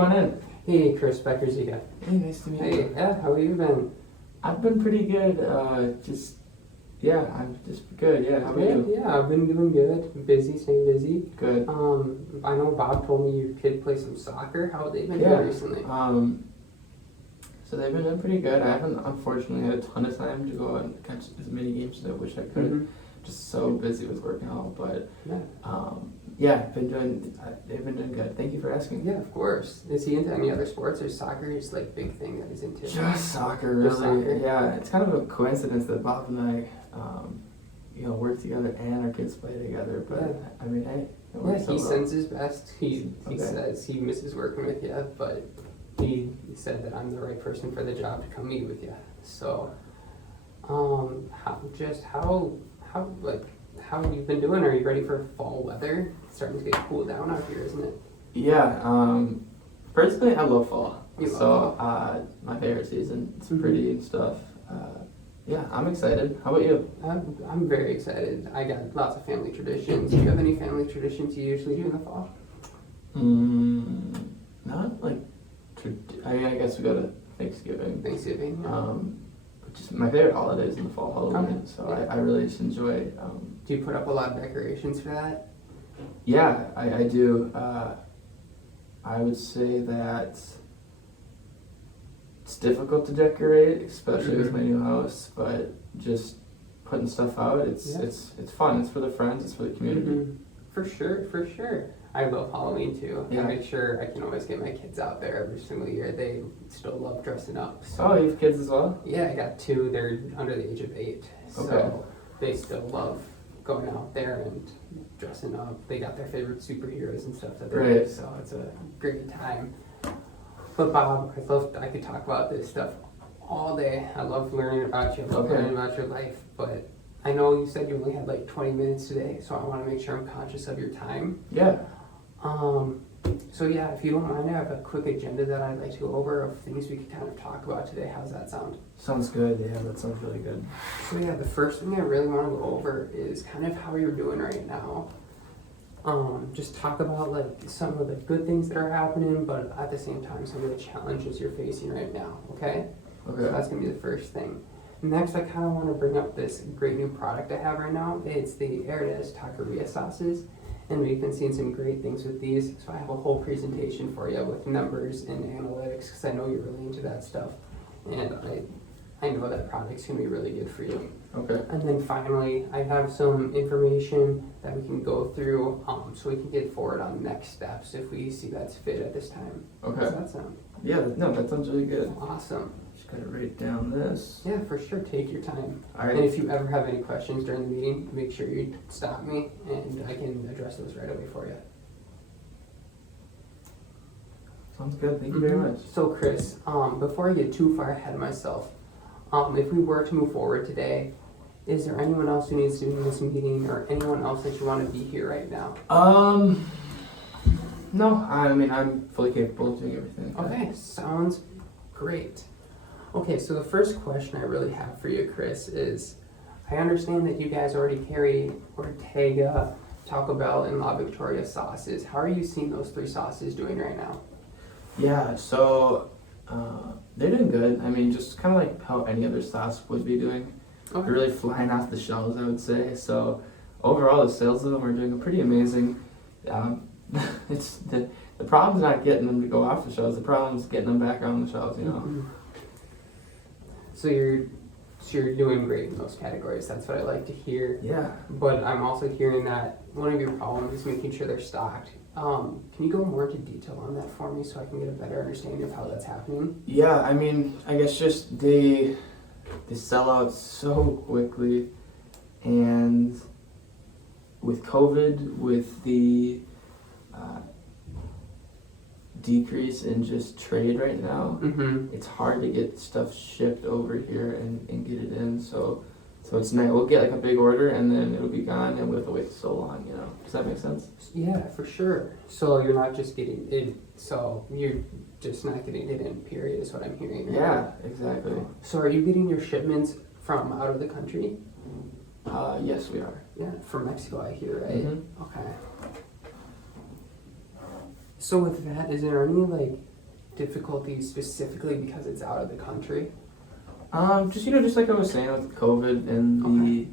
come on in. Hey, Chris, Beck Ruzicka. Hey, nice to meet you. Hey, yeah, how have you been? I've been pretty good. I'm just good. Yeah, how about you? Yeah, I've been doing good. Busy, staying busy. Good. I know Bob told me your kid plays some soccer. How have they been doing recently? So they've been doing pretty good. I haven't unfortunately had a ton of time to go out and catch as many games as I wish I could. Mm-hmm. Just so busy with working out, but they've been doing good. Thank you for asking. Yeah, of course. Is he into any other sports, or soccer is like big thing that he's into? Just soccer, really. Just soccer? Yeah, it's kind of a coincidence that Bob and I, work together and our kids play together. But Yeah. I mean, hey, it works Yeah, he so well. sends his best. He says he misses working with you, but he said that I'm the right person for the job to come meet with you. So, how have you been doing? Are you ready for fall weather? It's starting to get cool down out here, isn't it? Yeah. Personally, I love fall. You love fall? My favorite season. It's pretty and stuff. Yeah, I'm excited. How about you? I'm very excited. I got lots of family traditions. Do you have any family traditions you usually do in the fall? Not like. I guess we go to Thanksgiving. Thanksgiving. Yeah. Just my favorite holiday is in the fall, Halloween. Okay. So I really just enjoy. Do you put up a lot of decorations for that? Yeah, I do. I would say that it's difficult to decorate, especially with my new house. But just putting stuff out, it's fun. It's for the friends. It's for the community. Mm-hmm. For sure. I love Halloween too. Yeah. I make sure I can always get my kids out there every single year. They still love dressing up. So. Oh, you have kids as well? Yeah, I got two. They're under the age of 8. So they still love going out there and dressing up. They got their favorite superheroes and stuff that they do. So it's a great time. But Bob, I could talk about this stuff all day. I love learning about you. I love learning about your life. But I know you said you only had like 20 minutes today, so I want to make sure I'm conscious of your time. Yeah. So yeah, if you don't mind, I have a quick agenda that I'd like to go over of things we could kind of talk about today. How's that sound? Sounds good. Yeah, that sounds really good. So yeah, the first thing I really want to go over is kind of how you're doing right now. Just talk about like some of the good things that are happening, but at the same time, some of the challenges you're facing right now. Okay? Okay. So that's gonna be the first thing. Next, I kind of want to bring up this great new product I have right now. It's the Herdez Taqueria sauces. And we've been seeing some great things with these. So I have a whole presentation for you with numbers and analytics because I know you're really into that stuff. And I know that product's going to be really good for you. Okay. And then finally, I have some information that we can go through so we can get forward on next steps if we see that's fit at this time. Okay. Does that sound? Yeah, that sounds really good. Awesome. Just gotta write down this. Yeah, for sure. Take your time. All right. And if you ever have any questions during the meeting, make sure you stop me and I can address those right away for you. Sounds good. Thank you very much. So Chris, before I get too far ahead of myself, if we were to move forward today, is there anyone else who needs to be in this meeting or anyone else that you want to be here right now? No, I mean, I'm fully capable of doing everything. Okay, sounds great. Okay, so the first question I really have for you, Chris, is I understand that you guys already carry Ortega, Taco Bell, and La Victoria sauces. How are you seeing those 3 sauces doing right now? Yeah, so they're doing good. I mean, just kind of like how any other sauce would be doing. Okay. They're really flying off the shelves, I would say. So overall, the sales of them are doing pretty amazing. It's the problem's not getting them to go off the shelves. The problem is getting them back on the shelves. Mm-hmm. So you're doing great in those categories. That's what I like to hear. Yeah. But I'm also hearing that one of your problems is making sure they're stocked. Can you go more into detail on that for me so I can get a better understanding of how that's happening? Yeah, I mean, I guess just they sell out so quickly, and with COVID, with the decrease in just trade right now, it's hard to get stuff shipped over here and get it in. So it's nice. We'll get like a big order and then it'll be gone, and we'll have to wait so long. Does that make sense? Yeah, for sure. So you're not just getting it. So you're just not getting it in. Period is what I'm hearing. Right? Yeah, exactly. So are you getting your shipments from out of the country? Yes, we are. Yeah, from Mexico, I hear, right? Mm-hmm. Okay. So with that, is there any like difficulties specifically because it's out of the country? Just like I was saying with COVID and the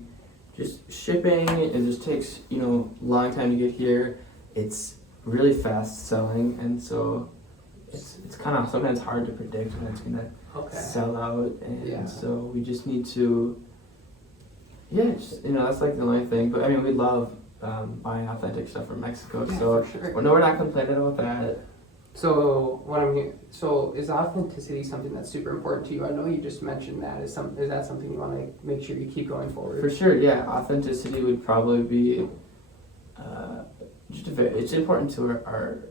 just shipping, it just takes, long time to get here. It's really fast selling, and so it's kind of sometimes hard to predict when it's gonna sell out, and so we just need to, that's like the only thing. But I mean, we love buying authentic stuff from Mexico, so for sure. we're not complaining about that. So so is authenticity something that's super important to you? I know you just mentioned that. Is that something you want to make sure you keep going forward? For sure, yeah. Authenticity would probably be it's important to our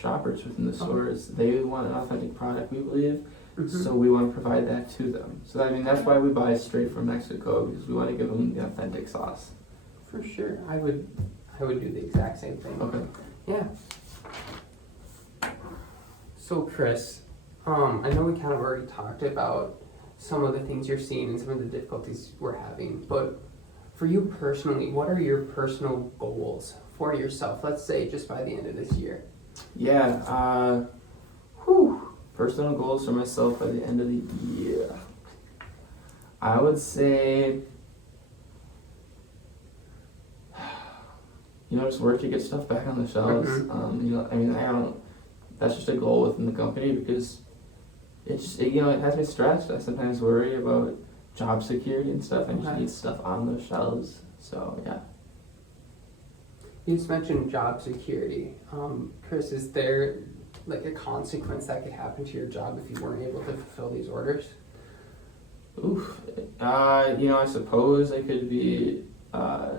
shoppers within the stores. They want an authentic product, we believe, so we want to provide that to them. So that's why we buy straight from Mexico, because we want to give them the authentic sauce. For sure, I would do the exact same thing. Okay. Yeah. So Chris, I know we kind of already talked about some of the things you're seeing and some of the difficulties we're having, but for you personally, what are your personal goals for yourself? Let's say just by the end of this year. Yeah. Personal goals for myself by the end of the year. I would say, just work to get stuff back on the shelves. That's just a goal within the company, because it has me stressed. I sometimes worry about job security and stuff, and just need stuff on those shelves. So yeah. You just mentioned job security. Chris, is there like a consequence that could happen to your job if you weren't able to fulfill these orders? Oof. I suppose I could be I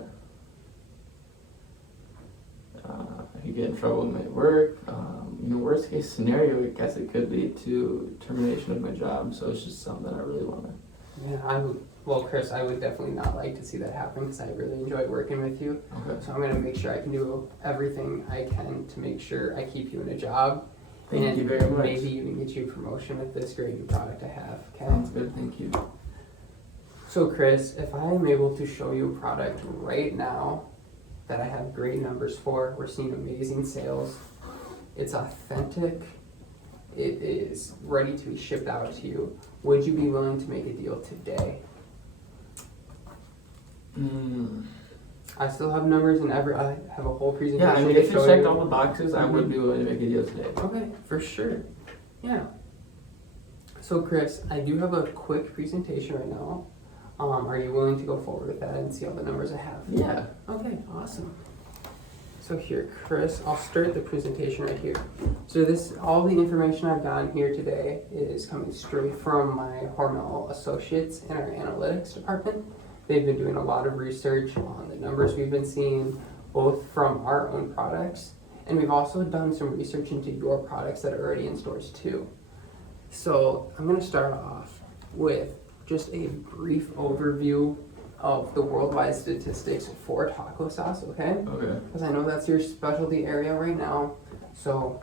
could get in trouble with my work. Worst case scenario, I guess it could lead to termination of my job. So it's just something that I really want to. Yeah, well, Chris, I would definitely not like to see that happen, because I really enjoy working with you. Okay. So I'm going to make sure I can do everything I can to make sure I keep you in a job. Thank you very much. Maybe even get you a promotion with this great new product I have. Okay. Sounds good. Thank you. So Chris, if I'm able to show you a product right now that I have great numbers for, we're seeing amazing sales, it's authentic, it is ready to be shipped out to you, would you be willing to make a deal today? I still have numbers and I have a whole presentation. If you checked all the boxes, I would be willing to make a deal today. Okay, for sure. Yeah. So Chris, I do have a quick presentation right now. Are you willing to go forward with that and see all the numbers I have? Yeah. Okay, awesome. So here, Chris, I'll start the presentation right here. So all the information I've gotten here today is coming straight from my Hormel associates in our analytics department. They've been doing a lot of research on the numbers we've been seeing, both from our own products, and we've also done some research into your products that are already in stores too. So I'm going to start off with just a brief overview of the worldwide statistics for taco sauce, okay? Okay. Because I know that's your specialty area right now. So,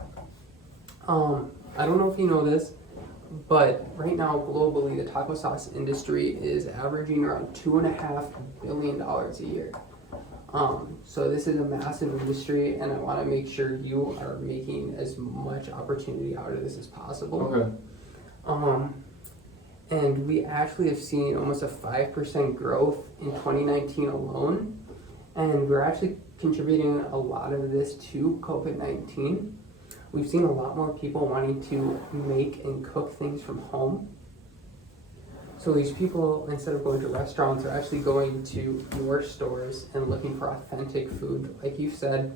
I don't know if you know this, but right now globally the taco sauce industry is averaging around $2.5 billion a year. So this is a massive industry, and I want to make sure you are making as much opportunity out of this as possible. Okay. And we actually have seen almost a 5% growth in 2019 alone, and we're actually contributing a lot of this to COVID-19. We've seen a lot more people wanting to make and cook things from home. So these people, instead of going to restaurants, are actually going to your stores and looking for authentic food, like you said.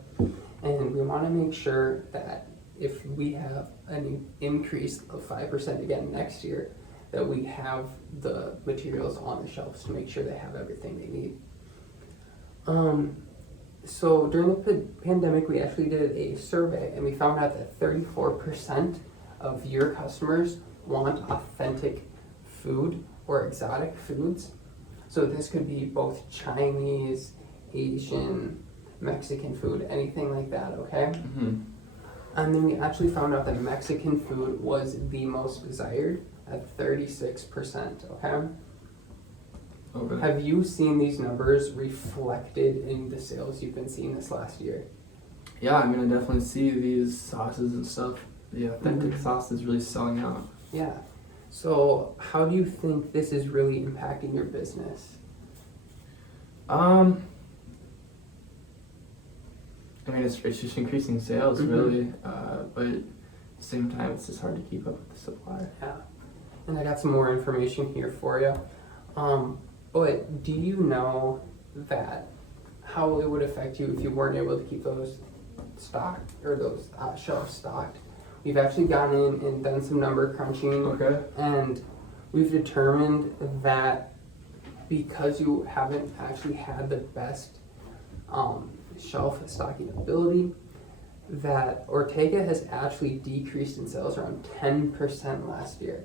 And we want to make sure that if we have an increase of 5% again next year, that we have the materials on the shelves to make sure they have everything they need. So during the pandemic, we actually did a survey, and we found out that 34% of your customers want authentic food or exotic foods. So this could be both Chinese, Asian, Mexican food, anything like that, okay? Mm-hmm. And then we actually found out that Mexican food was the most desired at 36%, okay? Okay. Have you seen these numbers reflected in the sales you've been seeing this last year? Yeah, I mean, I definitely see these sauces and stuff. The authentic sauce is really selling out. Yeah. So how do you think this is really impacting your business? I mean, it's just increasing sales, really, but at the same time, it's just hard to keep up with the supply. Yeah. And I got some more information here for you. But do you know that how it would affect you if you weren't able to keep those stocked or those shelves stocked? We've actually gone in and done some number crunching, Okay. and we've determined that because you haven't actually had the best shelf stocking ability, that Ortega has actually decreased in sales around 10% last year.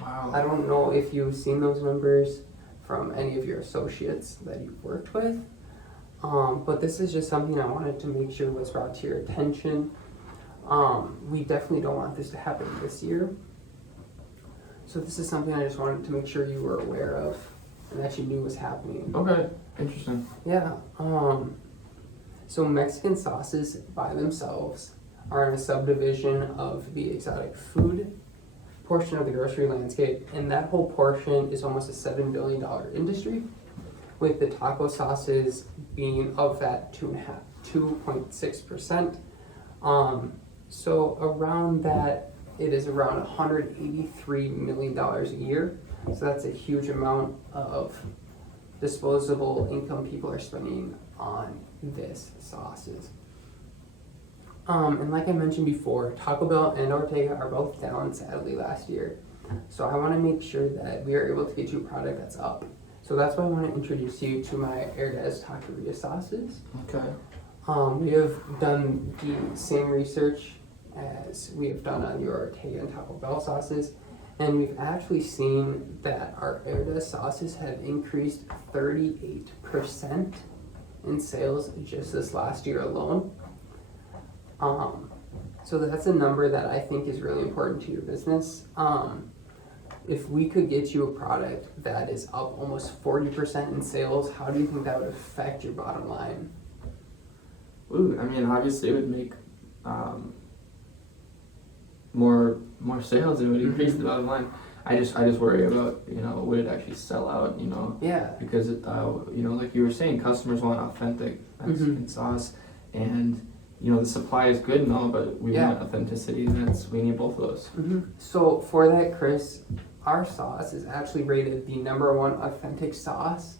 Wow. I don't know if you've seen those numbers from any of your associates that you've worked with, but this is just something I wanted to make sure was brought to your attention. We definitely don't want this to happen this year. So this is something I just wanted to make sure you were aware of and that you knew was happening. Okay, interesting. Yeah. So Mexican sauces by themselves are in a subdivision of the exotic food portion of the grocery landscape, and that whole portion is almost a $7 billion industry, with the taco sauces being of that 2.6%. So around that, it is around $183 million a year. So that's a huge amount of disposable income people are spending on this sauces. And like I mentioned before, Taco Bell and Ortega are both down sadly last year. So I want to make sure that we are able to get you a product that's up. So that's why I want to introduce you to my Herdez Taqueria sauces. Okay. We have done the same research as we have done on your Ortega and Taco Bell sauces, and we've actually seen that our Herdez sauces have increased 38% in sales just this last year alone. So that's a number that I think is really important to your business. If we could get you a product that is up almost 40% in sales, how do you think that would affect your bottom line? Ooh, I mean, obviously it would make more sales and it would increase the bottom line. I just worry about, would it actually sell out, Yeah. because like you were saying, customers want authentic Mexican sauce, and the supply is good and all, but we want authenticity, and we need both of those. So for that, Chris, our sauce is actually rated the #1 authentic sauce,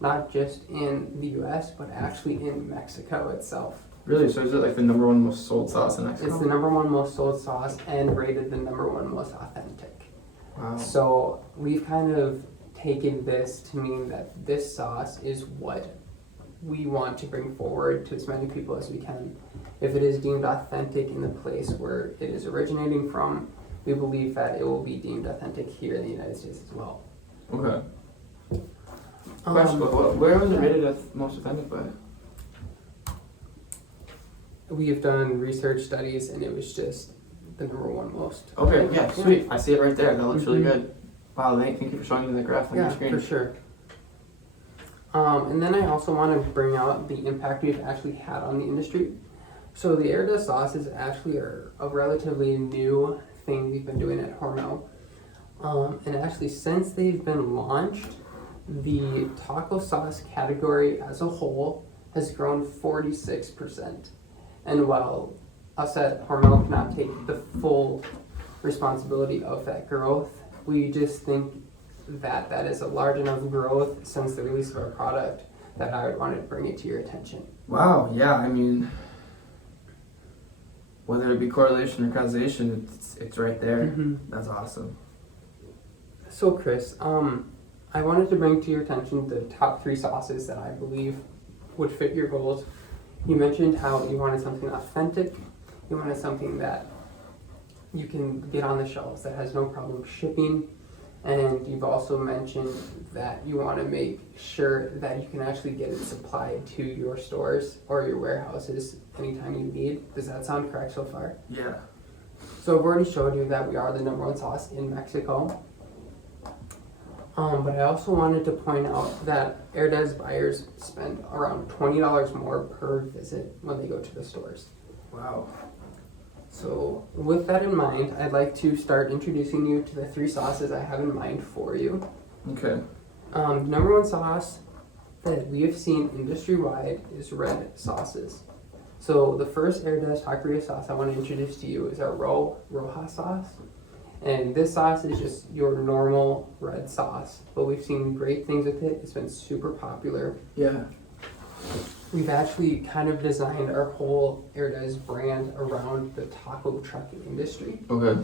not just in the US, but actually in Mexico itself. Really? So is it like the #1 most sold sauce in Mexico? It's the #1 most sold sauce and rated the #1 most authentic. Wow. So we've kind of taken this to mean that this sauce is what we want to bring forward to as many people as we can. If it is deemed authentic in the place where it is originating from, we believe that it will be deemed authentic here in the United States as well. Okay. Question, where was it rated as most authentic by? We have done research studies, and it was just the #1 most. Okay, yeah, sweet. I see it right there. That looks really good. Wow, thank you for showing me the graph on your screen. For sure. And then I also want to bring out the impact we've actually had on the industry. So the Herdez sauces actually are a relatively new thing we've been doing at Hormel. And actually, since they've been launched, the taco sauce category as a whole has grown 46%. And while us at Hormel cannot take the full responsibility of that growth, we just think that that is a large enough growth since the release of our product that I would want to bring it to your attention. Wow, yeah, I mean, whether it be correlation or causation, it's right there. That's awesome. So Chris, I wanted to bring to your attention the top 3 sauces that I believe would fit your goals. You mentioned how you wanted something authentic, you wanted something that you can get on the shelves that has no problem shipping, and you've also mentioned that you want to make sure that you can actually get it supplied to your stores or your warehouses anytime you need. Does that sound correct so far? Yeah. So I've already showed you that we are the #1 sauce in Mexico. But I also wanted to point out that Airdez buyers spend around $20 more per visit when they go to the stores. Wow. So with that in mind, I'd like to start introducing you to the 3 sauces I have in mind for you. Okay. Number 1 sauce that we have seen industry-wide is red sauces. So the first Airdez taqueria sauce I want to introduce to you is our Roja sauce. And this sauce is just your normal red sauce, but we've seen great things with it. It's been super popular. Yeah. We've actually kind of designed our whole Airdez brand around the taco truck industry. Okay.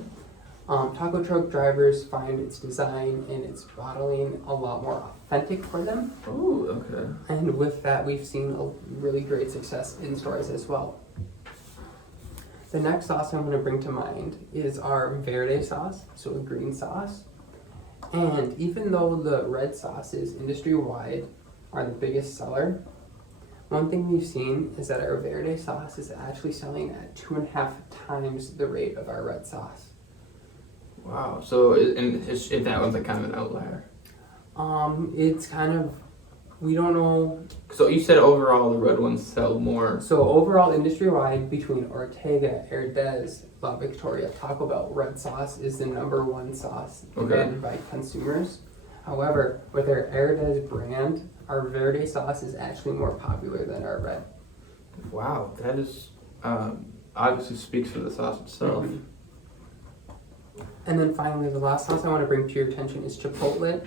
Taco truck drivers find its design and its bottling a lot more authentic for them. Oh, okay. And with that, we've seen a really great success in stores as well. The next sauce I'm going to bring to mind is our verde sauce, so a green sauce. And even though the red sauces industry-wide are the biggest seller, one thing we've seen is that our verde sauce is actually selling at 2.5 times the rate of our red sauce. Wow. So, that one's like kind of an outlier. It's kind of, we don't know. So you said overall the red ones sell more. So overall industry-wide, between Ortega, Airdez, La Victoria, Taco Bell, red sauce is the #1 sauce demanded by consumers. However, with our Airdez brand, our verde sauce is actually more popular than our red. Wow, that is obviously speaks for the sauce itself. Mm-hmm. And then finally, the last sauce I want to bring to your attention is Chipotle.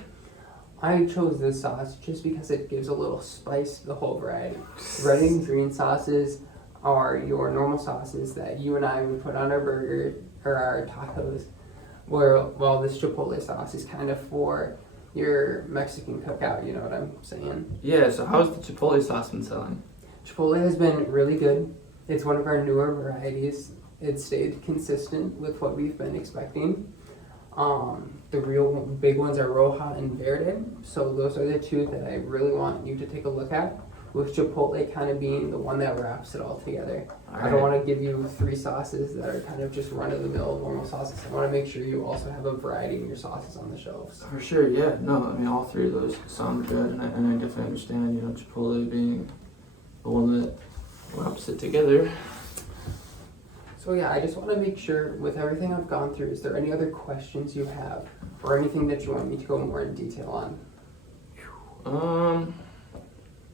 I chose this sauce just because it gives a little spice to the whole variety. Red and green sauces are your normal sauces that you and I would put on our burger or our tacos, while this Chipotle sauce is kind of for your Mexican cookout, you know what I'm saying? Yeah, so how's the Chipotle sauce been selling? Chipotle has been really good. It's one of our newer varieties. It stayed consistent with what we've been expecting. The real big ones are Roja and Verde. So those are the 2 that I really want you to take a look at, with Chipotle kind of being the one that wraps it all together. I don't want to give you 3 sauces that are kind of just run-of-the-mill normal sauces. I want to make sure you also have a variety in your sauces on the shelves. For sure, yeah. No, I mean, all 3 of those sound good, and I definitely understand, you know, Chipotle being the one that wraps it together. So yeah, I just want to make sure with everything I've gone through, is there any other questions you have or anything that you want me to go more in detail on?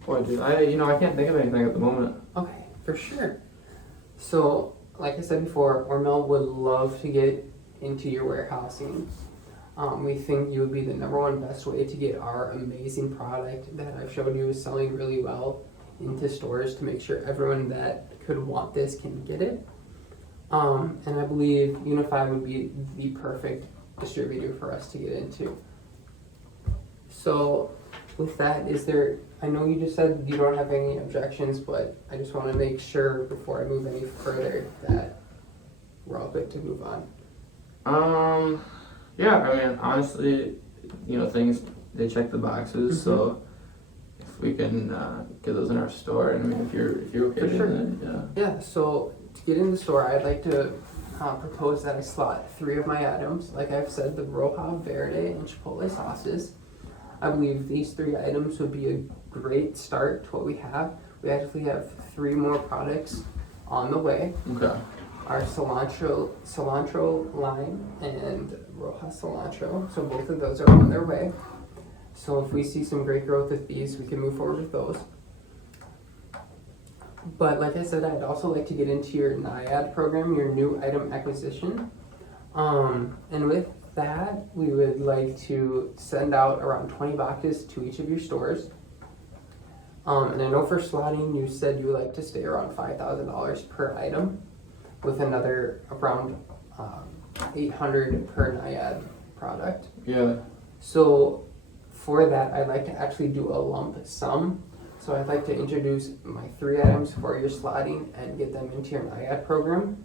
Boy, dude, I can't think of anything at the moment. Okay, for sure. So, like I said before, Ormel would love to get into your warehousing. We think you would be the #1 best way to get our amazing product that I've showed you is selling really well into stores to make sure everyone that could want this can get it. And I believe Unify would be the perfect distributor for us to get into. So with that, I know you just said you don't have any objections, but I just want to make sure before I move any further that we're all good to move on. Yeah, I mean, honestly, you know, things, they check the boxes, so if we can get those in our store, and I mean, if you're okay with it, Yeah, so to get in the store, I'd like to propose that I slot 3 of my items. Like I've said, the Roja, Verde, and Chipotle sauces. I believe these 3 items would be a great start to what we have. We actually have 3 more products on the way. Okay. Our cilantro lime and Roja cilantro. So both of those are on their way. So if we see some great growth with these, we can move forward with those. But like I said, I'd also like to get into your NIAD program, your new item acquisition. And with that, we would like to send out around 20 boxes to each of your stores. And I know for slotting, you said you would like to stay around $5,000 per item, with another around $800 per NIAD product. Yeah. So for that, I'd like to actually do a lump sum. So I'd like to introduce my 3 items for your slotting and get them into your NIAD program.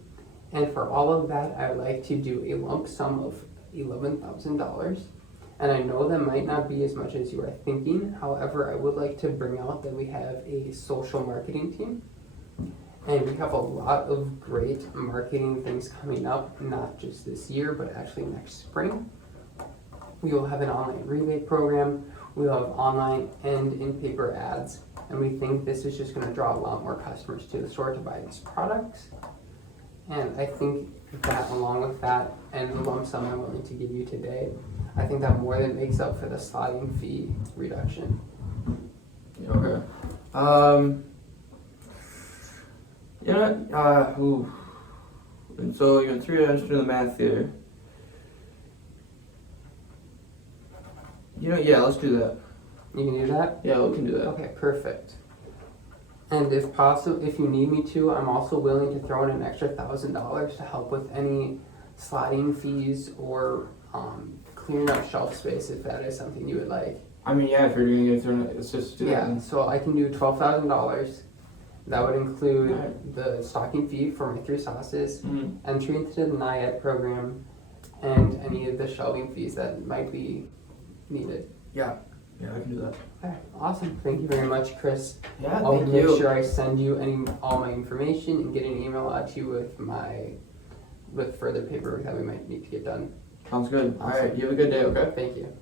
And for all of that, I would like to do a lump sum of $11,000. And I know that might not be as much as you are thinking. However, I would like to bring out that we have a social marketing team. And we have a lot of great marketing things coming up, not just this year, but actually next spring. We will have an online rebate program. We will have online and in-paper ads. And we think this is just going to draw a lot more customers to the store to buy these products. And I think that along with that and the lump sum I'm willing to give you today, I think that more than makes up for the sliding fee reduction. Okay. You know what? And so you're 3 hours doing the math here. You know, yeah, let's do that. You can do that? Yeah, we can do that. Okay, perfect. And if possible, if you need me to, I'm also willing to throw in an extra $1,000 to help with any sliding fees or clearing up shelf space if that is something you would like. I mean, yeah, if you're doing it, let's just do that. Yeah, so I can do $12,000. That would include the stocking fee for my 3 sauces, entry into the NIAD program, and any of the shelving fees that might be needed. Yeah, I can do that. Okay, awesome. Thank you very much, Chris. Yeah, I'll thank make you. sure I send you all my information and get an email out to you with further paperwork that we might need to get done. Sounds good. Awesome. All right, you have a good day, okay? Thank you.